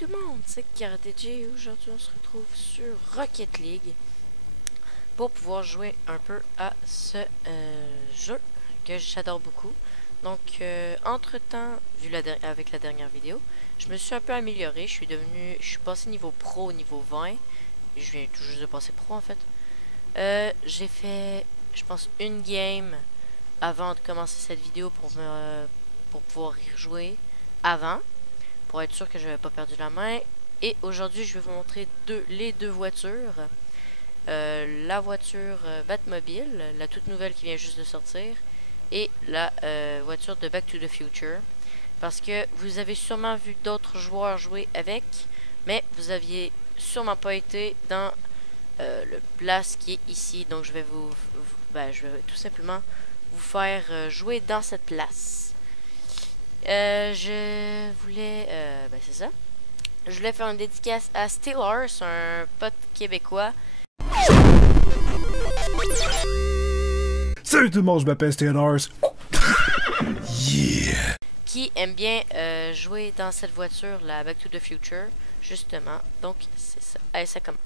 tout le monde, c'est KarateJ et aujourd'hui on se retrouve sur Rocket League pour pouvoir jouer un peu à ce jeu que j'adore beaucoup. Donc entre temps, avec la dernière vidéo, je me suis un peu amélioré, je suis passé niveau pro, niveau 20, je viens tout juste de passer pro en fait. J'ai fait, je pense, une game avant de commencer cette vidéo pour pouvoir y rejouer avant, pour être sûr que je n'avais pas perdu la main. Et aujourd'hui, je vais vous montrer les deux voitures. La voiture Batmobile, la toute nouvelle qui vient juste de sortir, et la voiture de Back to the Future. Parce que vous avez sûrement vu d'autres joueurs jouer avec, mais vous aviez sûrement pas été dans le place qui est ici. Donc je vais je vais tout simplement vous faire jouer dans cette place. Je voulais, c'est ça. Je voulais faire une dédicace à Steelers, un pote québécois. Salut tout le monde, je m'appelle Steelers. Yeah! Qui aime bien jouer dans cette voiture, la Back to the Future, justement. Donc, c'est ça. Allez, ça commence.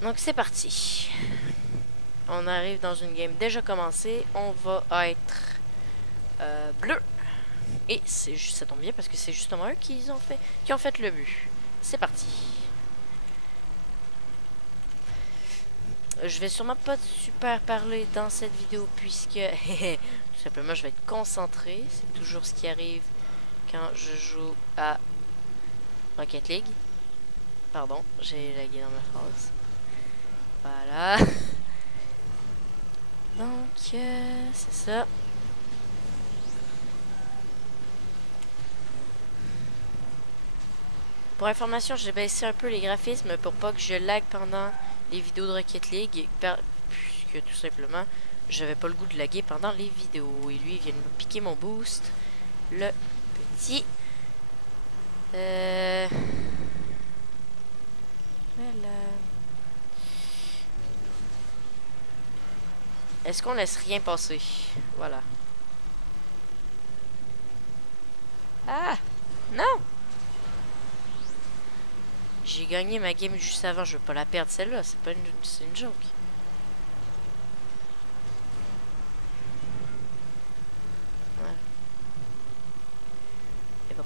Donc, c'est parti. On arrive dans une game déjà commencée. On va être bleu. Et ça tombe bien parce que c'est justement eux qui ont fait le but. C'est parti. Je vais sûrement pas super parler dans cette vidéo puisque tout simplement je vais être concentré. C'est toujours ce qui arrive quand je joue à Rocket League. Pardon, j'ai lagué dans ma phrase. Voilà. Donc, c'est ça. Pour information, j'ai baissé un peu les graphismes pour pas que je lag pendant les vidéos de Rocket League, puisque tout simplement, j'avais pas le goût de laguer pendant les vidéos. Et lui, il vient de me piquer mon boost. Le petit. Voilà. Est-ce qu'on laisse rien passer? Voilà. Ah! Non! J'ai gagné ma game juste avant, je veux pas la perdre celle-là, c'est une joke. Voilà. Et bon.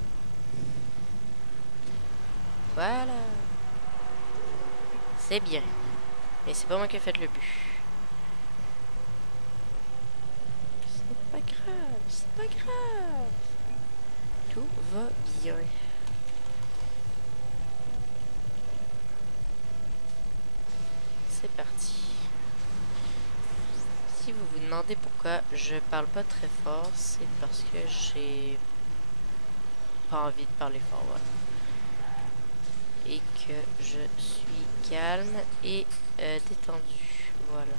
Voilà. C'est bien. Mais c'est pas moi qui ai fait le but. C'est pas grave, c'est pas grave. Tout va bien. C'est parti. Si vous vous demandez pourquoi je parle pas très fort, c'est parce que j'ai pas envie de parler fort, voilà. Et que je suis calme et détendu, voilà.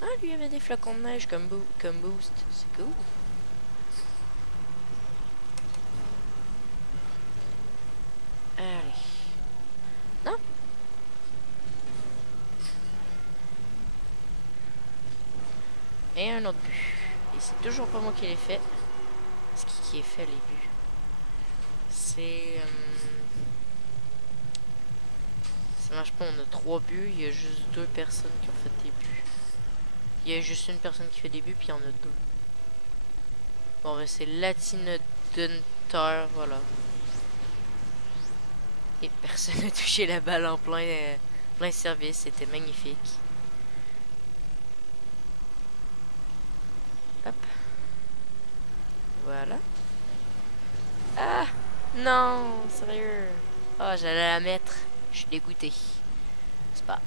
Ah, lui avait des flocons de neige comme boost, c'est cool. Allez. Non. Et un autre but. Et c'est toujours pas moi qui l'ai fait. C'est qui ai fait les buts? C'est... Ça marche pas, on a 3 buts, il y a juste 2 personnes qui ont fait des buts. Il y a juste une personne qui fait des buts, puis il y en a 2. Bon, ben c'est Latine Dunter, voilà. Et personne n'a touché la balle en plein service, c'était magnifique. Hop. Voilà. Ah! Non! Sérieux! Ah, j'allais la mettre. Je suis dégoûté. C'est pas...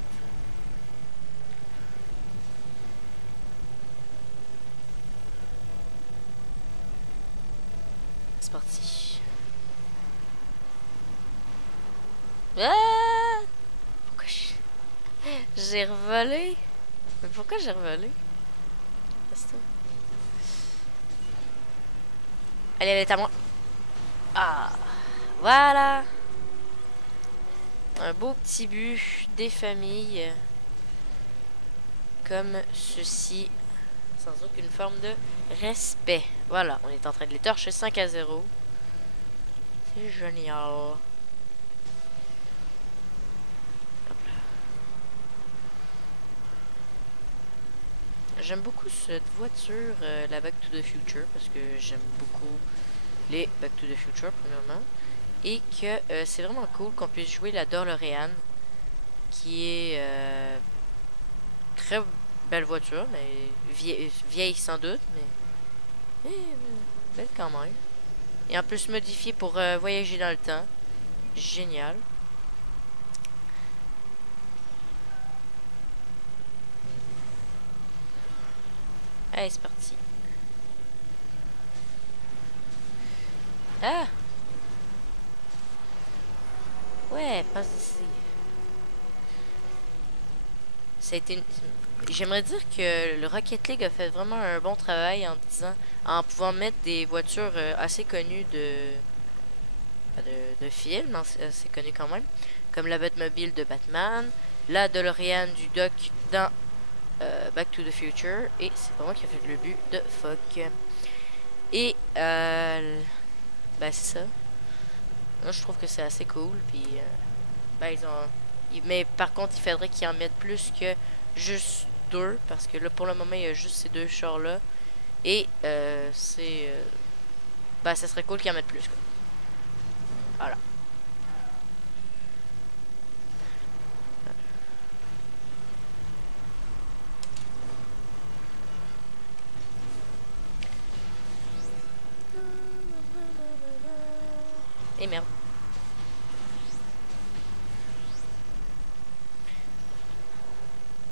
C'est parti. Ah! Pourquoi j'ai revolé? Mais pourquoi j'ai revolé? Allez, elle est à moi. Ah, voilà. Un beau petit but des familles. Comme ceci. Sans aucune forme de respect. Voilà, on est en train de les torcher 5-0. C'est génial. J'aime beaucoup cette voiture, la Back to the Future, parce que j'aime beaucoup les Back to the Future, premièrement. Et que c'est vraiment cool qu'on puisse jouer la DeLorean, qui est très belle voiture, mais vieille sans doute, mais belle quand même. Et en plus modifiée pour voyager dans le temps. Génial. Allez, c'est parti. Ah! Ouais, passe ici. Ça a été J'aimerais dire que le Rocket League a fait vraiment un bon travail en disant, en pouvant mettre des voitures assez connues de films, assez connues quand même, comme la Batmobile de Batman, la DeLorean du Doc dans Back to the Future, et c'est pas moi qui ai fait le but de Fuck. Et ben c'est ça. Moi je trouve que c'est assez cool, puis ben ils ont mais par contre, il faudrait qu'ils en mettent plus que juste deux. Parce que là, pour le moment, il y a juste ces deux chars-là. Et bah, ça serait cool qu'ils en mettent plus, quoi. Voilà. Et merde.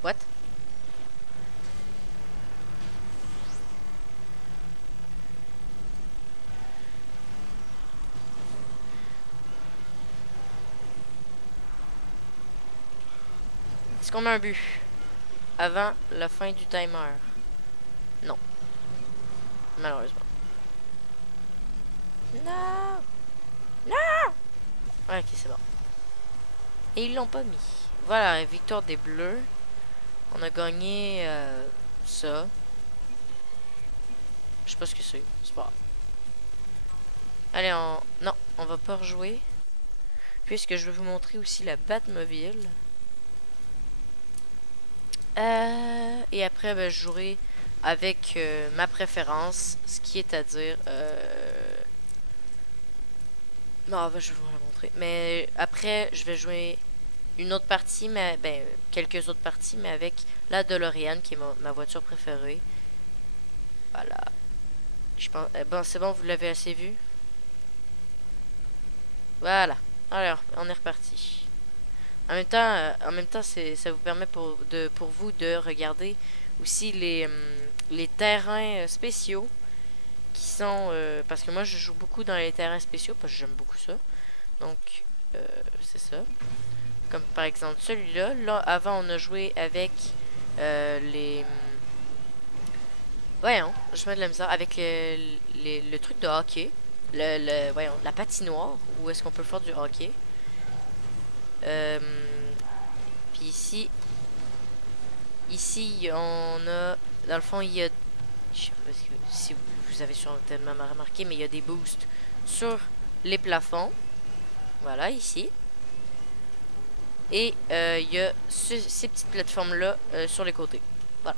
What? Est-ce qu'on met un but avant la fin du timer? Non. Malheureusement. Non! Non! Ouais, ok, c'est bon. Et ils l'ont pas mis. Voilà, victoire des Bleus. On a gagné ça. Je sais pas ce que c'est. C'est pas grave. Allez, non, on va pas rejouer. Puisque je vais vous montrer aussi la Batmobile. Et après, ben, je jouerai avec ma préférence. Ce qui est à dire... non, ben, je vais vous la montrer. Mais après, je vais jouer une autre partie, mais ben, quelques autres parties, mais avec la DeLorean, qui est ma voiture préférée. Voilà. Je pense... bon, c'est bon, vous l'avez assez vu? Voilà. Alors, on est reparti. En même temps, ça vous permet pour vous de regarder aussi les terrains spéciaux qui sont... parce que moi, je joue beaucoup dans les terrains spéciaux parce que j'aime beaucoup ça. Donc, c'est ça. Comme par exemple celui-là. Là, avant, on a joué avec les... voyons, je mets de la misère. Avec le truc de hockey. Voyons, la patinoire. Où est-ce qu'on peut faire du hockey. Puis ici, on a, dans le fond, il y a, je sais pas si vous avez certainement remarqué, mais il y a des boosts sur les plafonds. Voilà, ici. Et il y a ces petites plateformes-là sur les côtés. Voilà.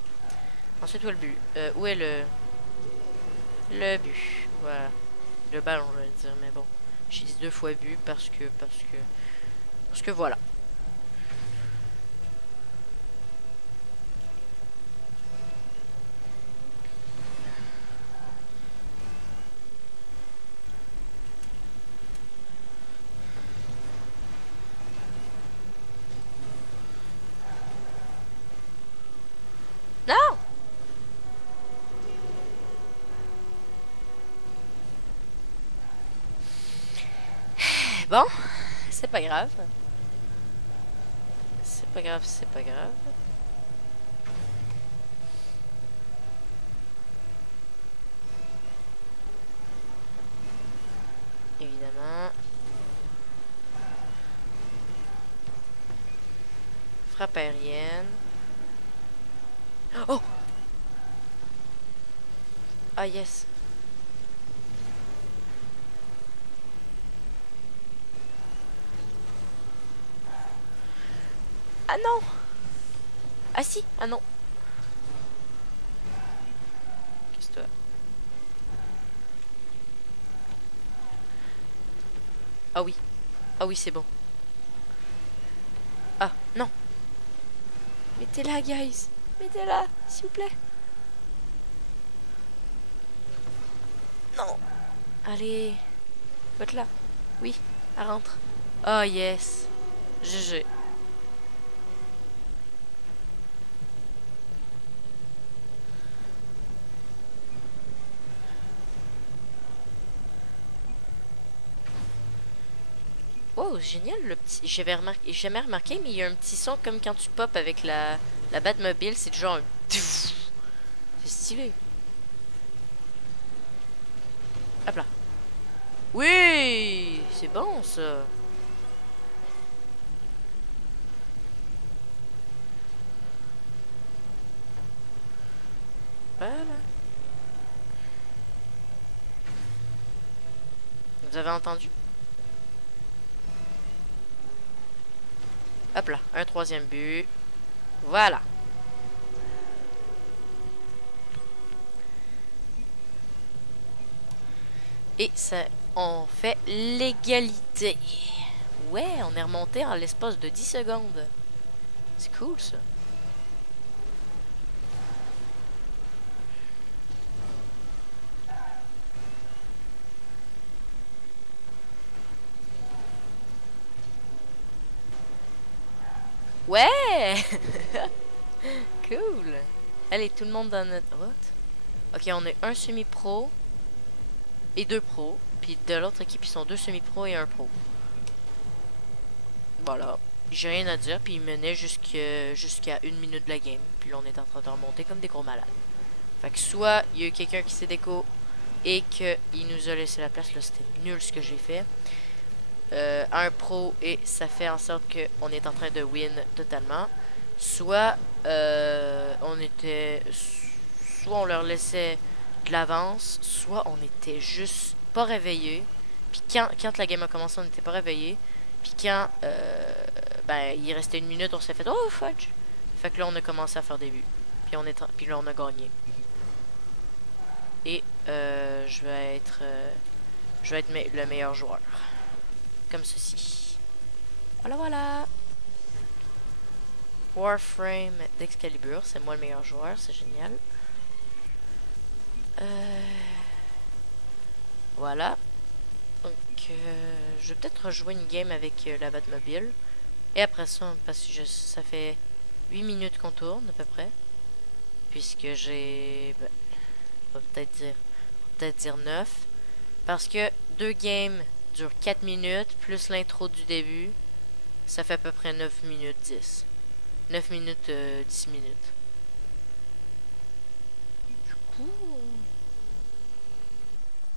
Ensuite, où est le but? Où est le but? Voilà. Le ballon, je vais dire, mais bon. J'ai dit 2 fois but parce que voilà. Non! Bon, c'est pas grave. C'est pas grave, c'est pas grave. frappe aérienne. Oh! Ah, yes. Ah non! Ah si! Ah non! Qu'est-ce que toi? Ah oui. Ah oui, c'est bon. Ah, non! Mettez-la, guys! Mettez-la, s'il vous plaît! Non! Allez! Va-te là! Oui, elle rentre. Oh yes! GG. Oh, génial le petit. J'ai jamais remarqué, mais il y a un petit son comme quand tu pop avec la Batmobile, c'est genre un. C'est stylé. Hop là. Oui, c'est bon ça. Voilà. Vous avez entendu? Hop là, un troisième but. Voilà. Et ça, on fait l'égalité. Ouais, on est remonté en l'espace de 10 secondes. C'est cool ça. Ouais! Cool. Allez, tout le monde dans notre... What? Ok, on est un semi-pro et deux pros. Puis de l'autre équipe, ils sont deux semi-pro et un pro. Voilà. J'ai rien à dire. Puis ils menaient jusqu'à une minute de la game. Puis là, on est en train de remonter comme des gros malades. Fait que soit il y a eu quelqu'un qui s'est déco et qu'il nous a laissé la place. Là, c'était nul ce que j'ai fait. Un pro et ça fait en sorte qu'on est en train de win totalement. Soit on était... Soit on leur laissait de l'avance, soit on était juste pas réveillés. Puis quand la game a commencé, on n'était pas réveillés. Puis quand ben, il restait une minute, on s'est fait oh fudge. Fait que là on a commencé à faire des buts. Puis là on a gagné. Et je vais être le meilleur joueur. Comme ceci. Voilà voilà. Warframe d'Excalibur, c'est moi le meilleur joueur, c'est génial. Voilà. Donc, je vais peut-être rejouer une game avec la Batmobile. Et après ça, parce que ça fait 8 minutes qu'on tourne à peu près. Puisque j'ai... Ben, on va peut-être dire 9. Parce que 2 games durent 4 minutes, plus l'intro du début. Ça fait à peu près 9 minutes 10. 9 minutes 10 minutes. Du coup...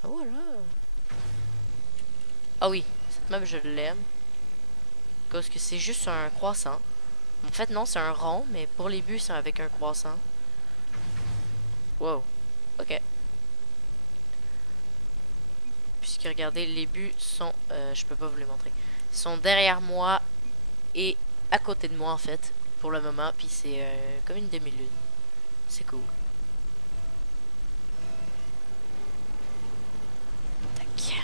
Ah voilà. Ah oui, cette map je l'aime. Parce que c'est juste un croissant. En fait non, c'est un rond, mais pour les buts c'est avec un croissant. Wow. Ok. Puisque regardez, les buts sont... je peux pas vous les montrer. Ils sont derrière moi et à côté de moi en fait. Pour le moment. Puis c'est comme une demi-lune. C'est cool. Tac.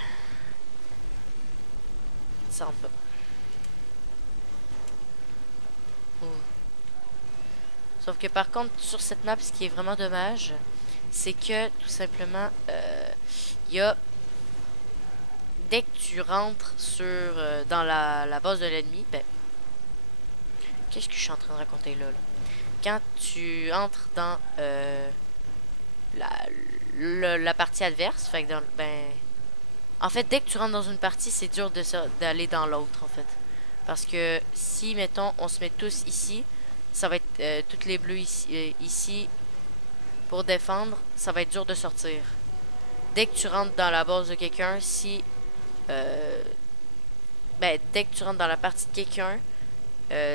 Ça rentre pas. Sauf que par contre, sur cette map, ce qui est vraiment dommage, c'est que tout simplement, il y a... Dès que tu rentres dans la base de l'ennemi, ben... Qu'est-ce que je suis en train de raconter là? Quand tu entres dans la partie adverse, fait que ben... En fait, dès que tu rentres dans une partie, c'est dur d'aller dans l'autre, en fait. Parce que si, mettons, on se met tous ici, ça va être toutes les bleus ici pour défendre, ça va être dur de sortir. Dès que tu rentres dans la base de quelqu'un, si... ben, dès que tu rentres dans la partie de quelqu'un,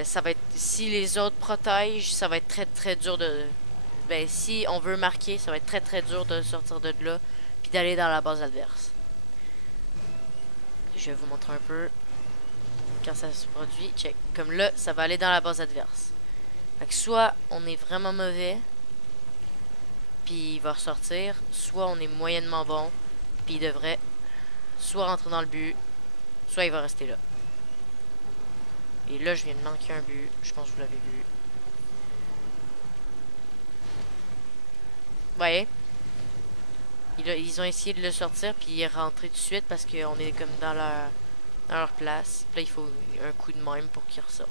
Ça va être, si les autres protègent, ça va être très très dur de... Ben, si on veut marquer, ça va être très très dur de sortir de là, puis d'aller dans la base adverse. Je vais vous montrer un peu quand ça se produit. Check. Comme là, ça va aller dans la base adverse. Fait que soit on est vraiment mauvais, puis il va ressortir, soit on est moyennement bon, puis il devrait soit rentrer dans le but, soit il va rester là. Et là, je viens de manquer un but. Je pense que vous l'avez vu. Vous voyez? Ils ont essayé de le sortir, puis il est rentré tout de suite parce qu'on est comme dans leur place. Puis là, il faut un coup de même pour qu'il ressorte.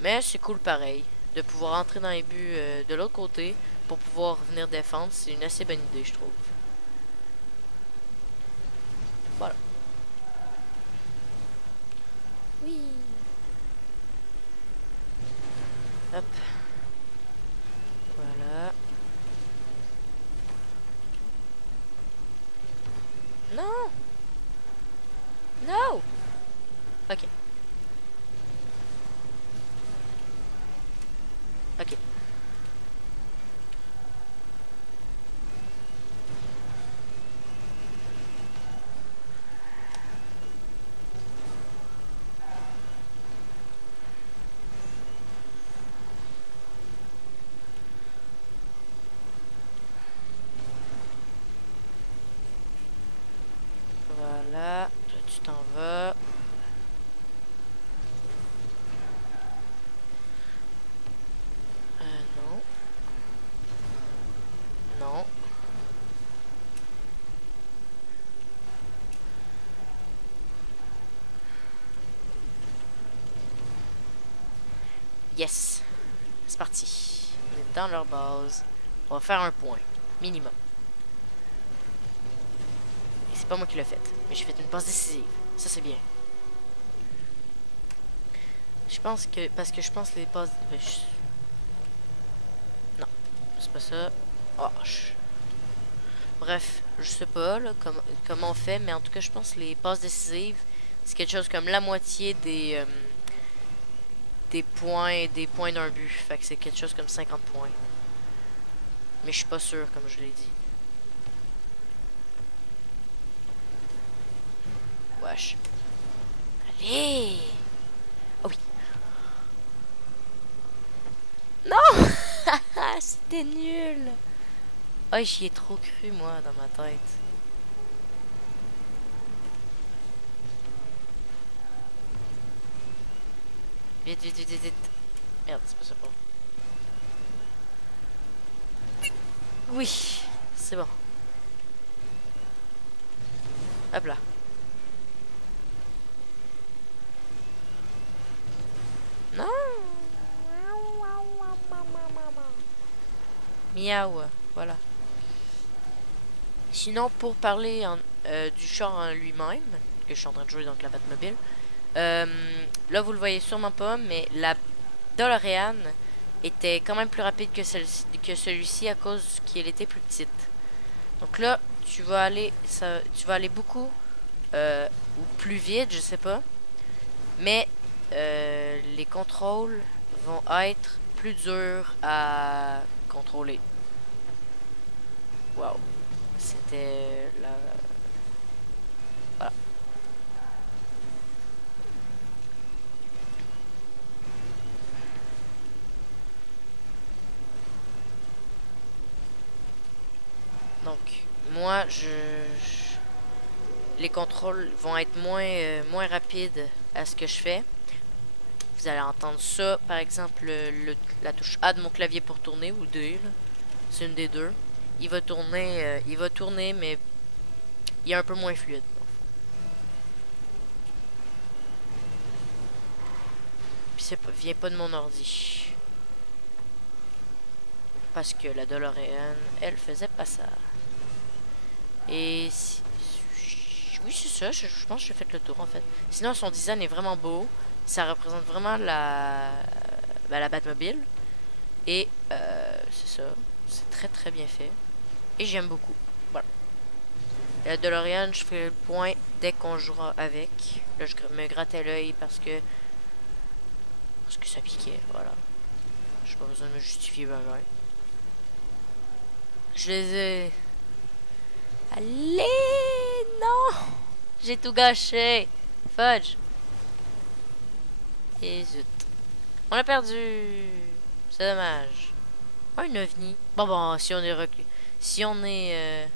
Mais c'est cool pareil. De pouvoir entrer dans les buts de l'autre côté pour pouvoir venir défendre. C'est une assez bonne idée, je trouve. Voilà. Oui. Hop. Voilà. Non. Non. Ok. Ok. Voilà. Toi, tu t'en vas. Non. Non. Yes. C'est parti. On est dans leur base. On va faire un point. Minimum. Et c'est pas moi qui l'ai fait. Mais j'ai fait une passe décisive. Ça, c'est bien. Je pense que... Parce que je pense que les passes... Non. C'est pas ça. Oh, bref. Je sais pas là, comment on fait. Mais en tout cas, je pense que les passes décisives, c'est quelque chose comme la moitié des points d'un but. Fait que c'est quelque chose comme 50 points. Mais je suis pas sûr, comme je l'ai dit. Wesh. Allez! Oh oui. Non! C'était nul! Oh, j'y ai trop cru, moi, dans ma tête. Vite, vite, vite, vite, vite. Merde, c'est pas ça pour. Oui, c'est bon. Hop là. Non. Miaou. Voilà. Sinon, pour parler du char en lui-même, que je suis en train de jouer, donc la Batmobile, là vous le voyez sûrement pas, mais la DeLorean était quand même plus rapide que celui-ci à cause qu'elle était plus petite. Donc là, tu vas aller beaucoup ou plus vite, je sais pas, mais les contrôles vont être plus durs à contrôler. Wow. C'était la... Voilà. Donc, moi, les contrôles vont être moins rapides à ce que je fais. Vous allez entendre ça, par exemple, la touche A de mon clavier pour tourner, ou D, c'est une des deux. Il va tourner, mais il est un peu moins fluide. Puis ça vient pas de mon ordi. Parce que la DeLorean, elle faisait pas ça. Et oui, c'est ça, je pense que j'ai fait le tour en fait. Sinon, son design est vraiment beau. Ça représente vraiment la Batmobile. Et c'est ça. C'est très très bien fait. Et j'aime beaucoup. Voilà. La DeLorean, je ferai le point dès qu'on jouera avec. Là, je me grattais l'œil parce que ça piquait, voilà. J'ai pas besoin de me justifier, ben, ben. Je les ai... Allez, non! J'ai tout gâché! Fudge! Et zut. On a perdu! C'est dommage. Un ovni. Bon, si on est reclus. Si on est...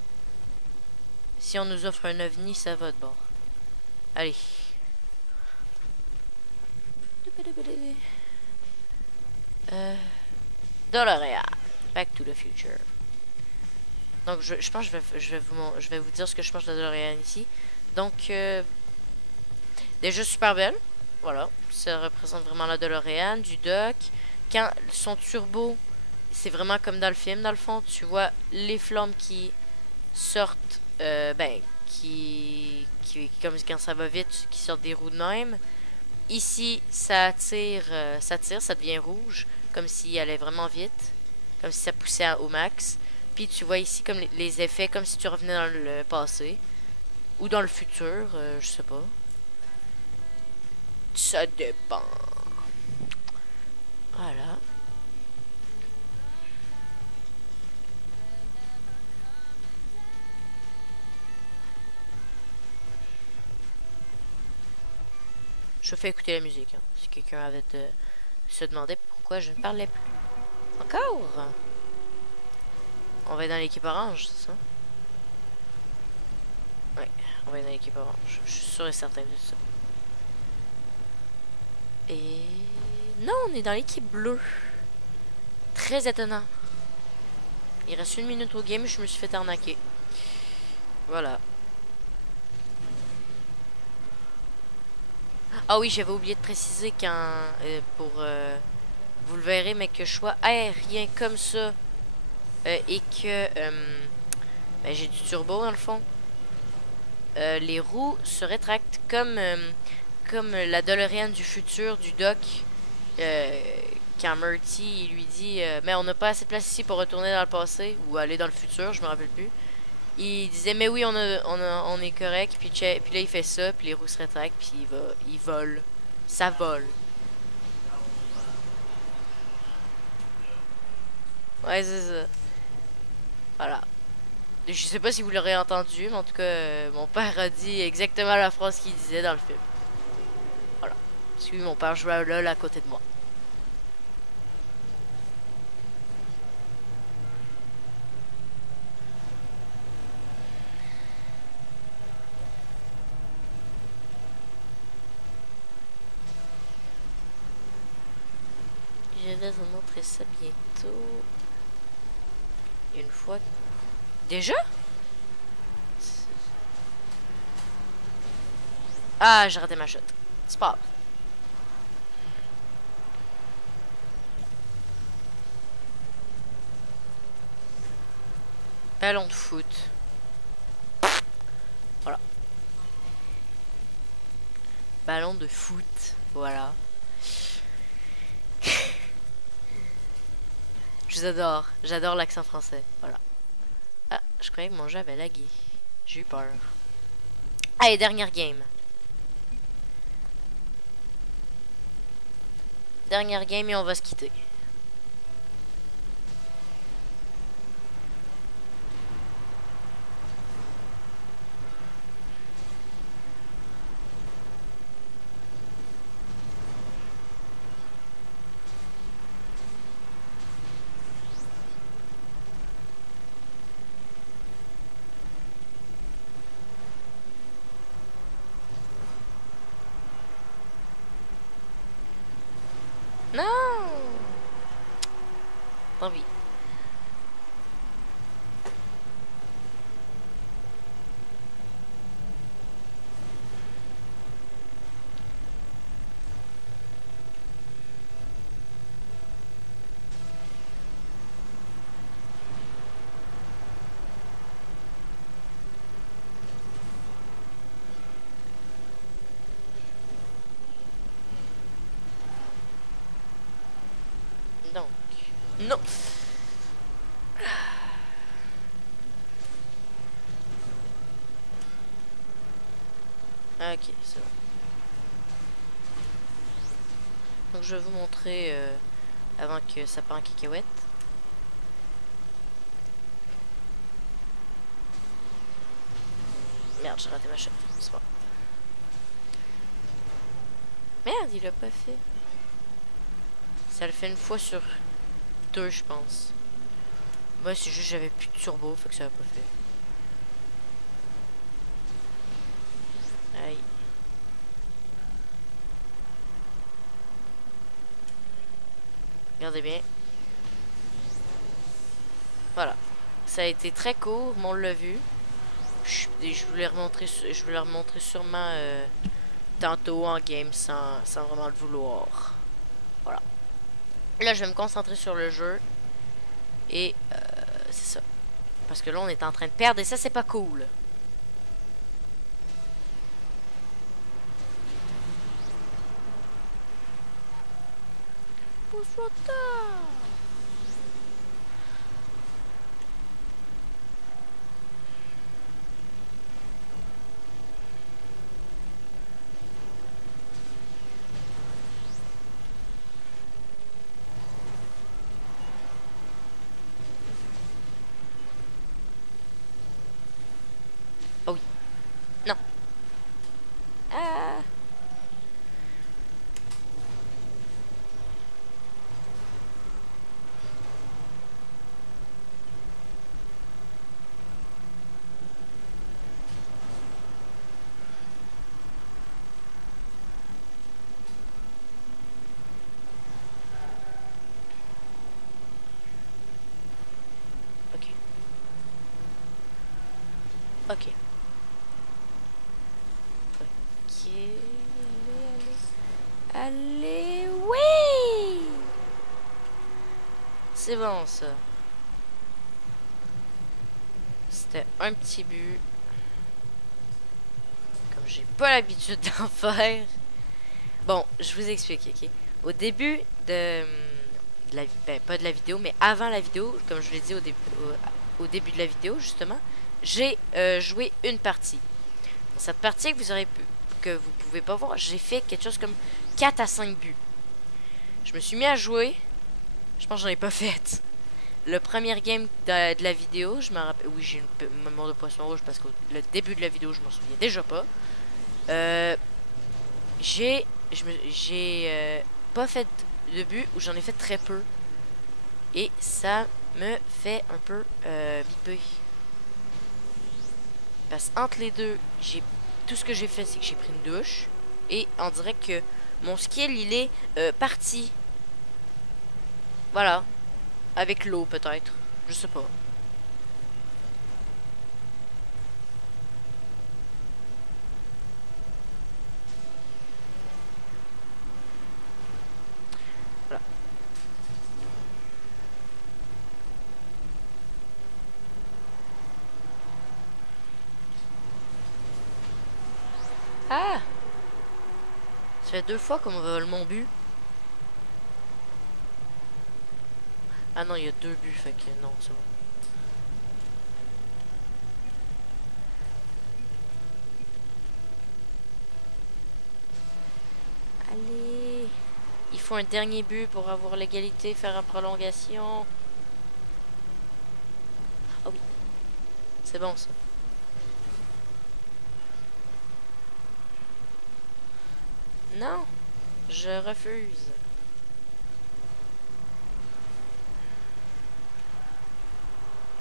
si on nous offre un ovni, ça va de bord. Allez. DeLorean. Back to the future. Donc, je pense que je vais vous dire ce que je pense de la DeLorean ici. Donc, déjà super belle. Voilà. Ça représente vraiment la DeLorean, du dock. Quand son turbo, c'est vraiment comme dans le film, dans le fond. Tu vois les flammes qui sortent, comme quand ça va vite, qui sortent des roues de même. Ici, ça tire, ça devient rouge, comme s'il allait vraiment vite, comme si ça poussait au max. Puis tu vois ici comme les effets, comme si tu revenais dans le passé. Ou dans le futur, je sais pas. Ça dépend. Voilà. Je fais écouter la musique, hein, si quelqu'un avait se demandait pourquoi je ne parlais plus. Encore? On va être dans l'équipe orange, c'est ça? Ouais, on va être dans l'équipe orange. Je suis sûr et certain de ça. Et... non, on est dans l'équipe bleue. Très étonnant. Il reste 1 minute au game, je me suis fait arnaquer. Voilà. Ah oui, j'avais oublié de préciser quand... vous le verrez, mais que je sois aérien comme ça et que j'ai du turbo dans le fond. Les roues se rétractent comme la DeLorean du futur du doc. Quand Murty lui dit mais on n'a pas assez de place ici pour retourner dans le passé ou aller dans le futur, je me rappelle plus. Il disait mais oui on est correct, puis là il fait ça, puis les roues se rétractent, puis il vole. Ça vole. Ouais, c'est ça. Voilà. Je sais pas si vous l'aurez entendu, mais en tout cas, mon père a dit exactement la phrase qu'il disait dans le film. Voilà. Parce que mon père jouait à LOL à côté de moi. Je vais vous montrer ça bientôt. Une fois. Déjà? Ah, j'ai raté ma shot. C'est pas grave. Ballon de foot. Voilà. Ballon de foot. Voilà. Je vous adore. J'adore l'accent français. Voilà. Ah, je croyais que mon jeu avait lagué. J'ai eu peur. Allez, dernière game. Dernière game et on va se quitter. Non! Tant pis. Donc, non. ok, c'est bon. Donc je vais vous montrer avant que ça parte en cacahuète. Merde, j'ai raté ma shot. C'est bon. Merde, il l'a pas fait. Ça le fait une fois sur 2, je pense. Moi, c'est juste j'avais plus de turbo, fait que ça l'a pas fait. Aïe. Regardez bien. Voilà. Ça a été très court, mais on l'a vu. Je voulais remontrer sûrement tantôt en game sans vraiment le vouloir. Voilà. Là, je vais me concentrer sur le jeu. Et c'est ça. Parce que là, on est en train de perdre et ça, c'est pas cool. Pousse-toi. Oh oui. Non. Ah. Ok. Ok. Ok. Allez, oui! C'est bon, ça. C'était un petit but. Comme j'ai pas l'habitude d'en faire. Bon, je vous explique, ok? Au début de la ben, pas de la vidéo, mais avant la vidéo, comme je l'ai dit au début de la vidéo, justement, j'ai joué une partie. Dans cette partie que vous pouvez pas voir, j'ai fait quelque chose comme 4 à 5 buts. Je me suis mis à jouer. Je pense que j'en ai pas fait. Le premier game de la vidéo, je me rappelle. Oui, j'ai une mémoire de poisson rouge parce que le début de la vidéo, je m'en souviens déjà pas. J'ai pas fait de but ou j'en ai fait très peu. Et ça me fait un peu biper. Parce qu'entre les deux, tout ce que j'ai fait, c'est que j'ai pris une douche. Et on dirait que mon skill, il est parti. Voilà. Avec l'eau, peut-être. Je sais pas. Voilà. Ah! Ça fait 2 fois qu'on me vole mon but. Ah non, il y a 2 buts, fait que non, c'est bon. Allez! Il faut un dernier but pour avoir l'égalité, faire une prolongation. Ah oui. C'est bon, ça. Non! Je refuse.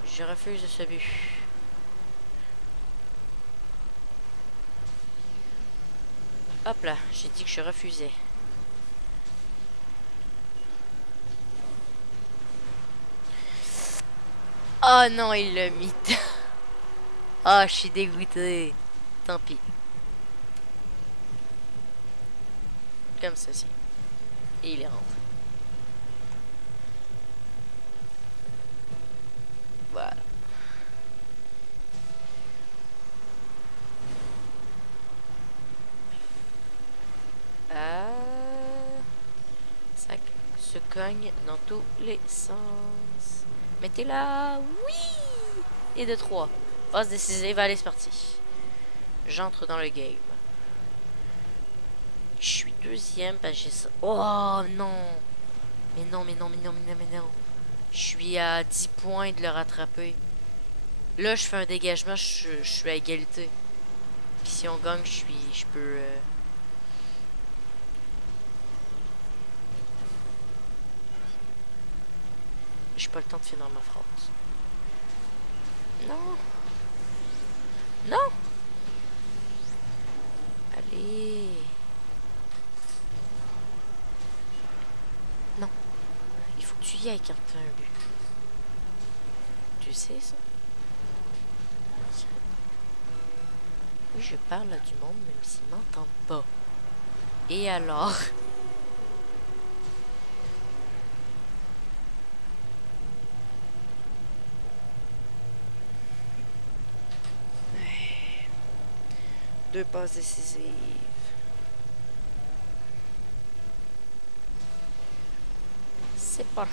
Je refuse ce but. Hop là, j'ai dit que je refusais. Oh non, il l'a mis. Oh, je suis dégoûté. Tant pis. Comme ceci. Et il est rentré. Voilà. Ça se cogne dans tous les sens. Mettez-la. Oui! Et de 3. Passe décisive. Allez, c'est parti. J'entre dans le game. Je suis deuxième, bah j'ai ça. Oh non! Mais non, mais non, mais non, mais non, mais non. Je suis à 10 points de le rattraper. Là, je fais un dégagement, je suis à égalité. Puis si on gagne, je peux... J'ai pas le temps de finir ma phrase. Non! Non! Allez! Non! Il faut que tu y ailles quand t'as un but. Tu sais ça? Oui, je parle à du monde même s'ils m'entendent pas. Et alors? Deux passes décisives. C'est parti.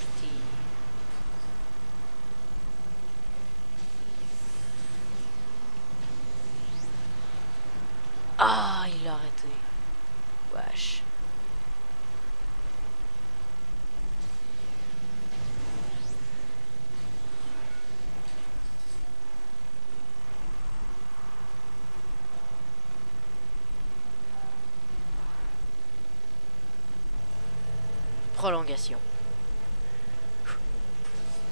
Ah, il a arrêté. Wesh. Prolongation.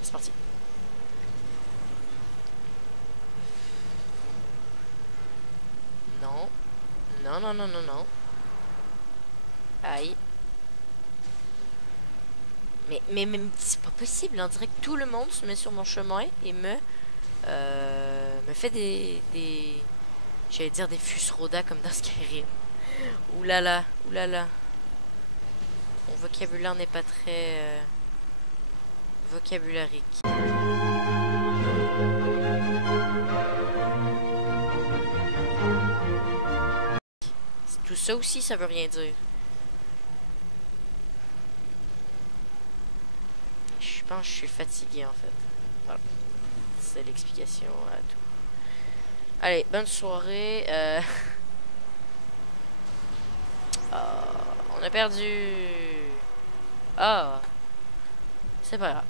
C'est parti. Non. Non, non, non, non, non. Aïe. Mais c'est pas possible. On dirait que tout le monde se met sur mon chemin et me fait des j'allais dire des fusrodas comme dans Skyrim. Oulala, oulala. Mon vocabulaire n'est pas très vocabularique. Tout ça aussi, ça veut rien dire. Je pense que je suis fatigué en fait. Voilà. C'est l'explication à tout. Allez, bonne soirée. On a perdu. Ah. C'est pas grave.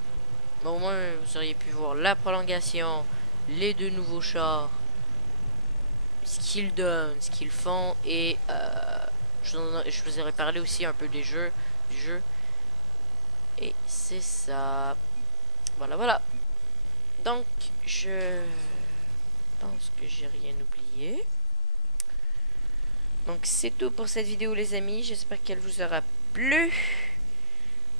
Bon, au moins, vous auriez pu voir la prolongation, les deux nouveaux chars, ce qu'ils donnent, ce qu'ils font, et je vous aurais parlé aussi un peu du jeu. Et c'est ça. Voilà, voilà. Donc, je pense que j'ai rien oublié. Donc, c'est tout pour cette vidéo, les amis. J'espère qu'elle vous aura plu.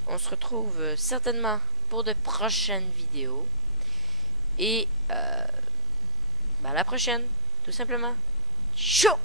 On se retrouve certainement pour de prochaines vidéos. Et à la prochaine, tout simplement. Ciao!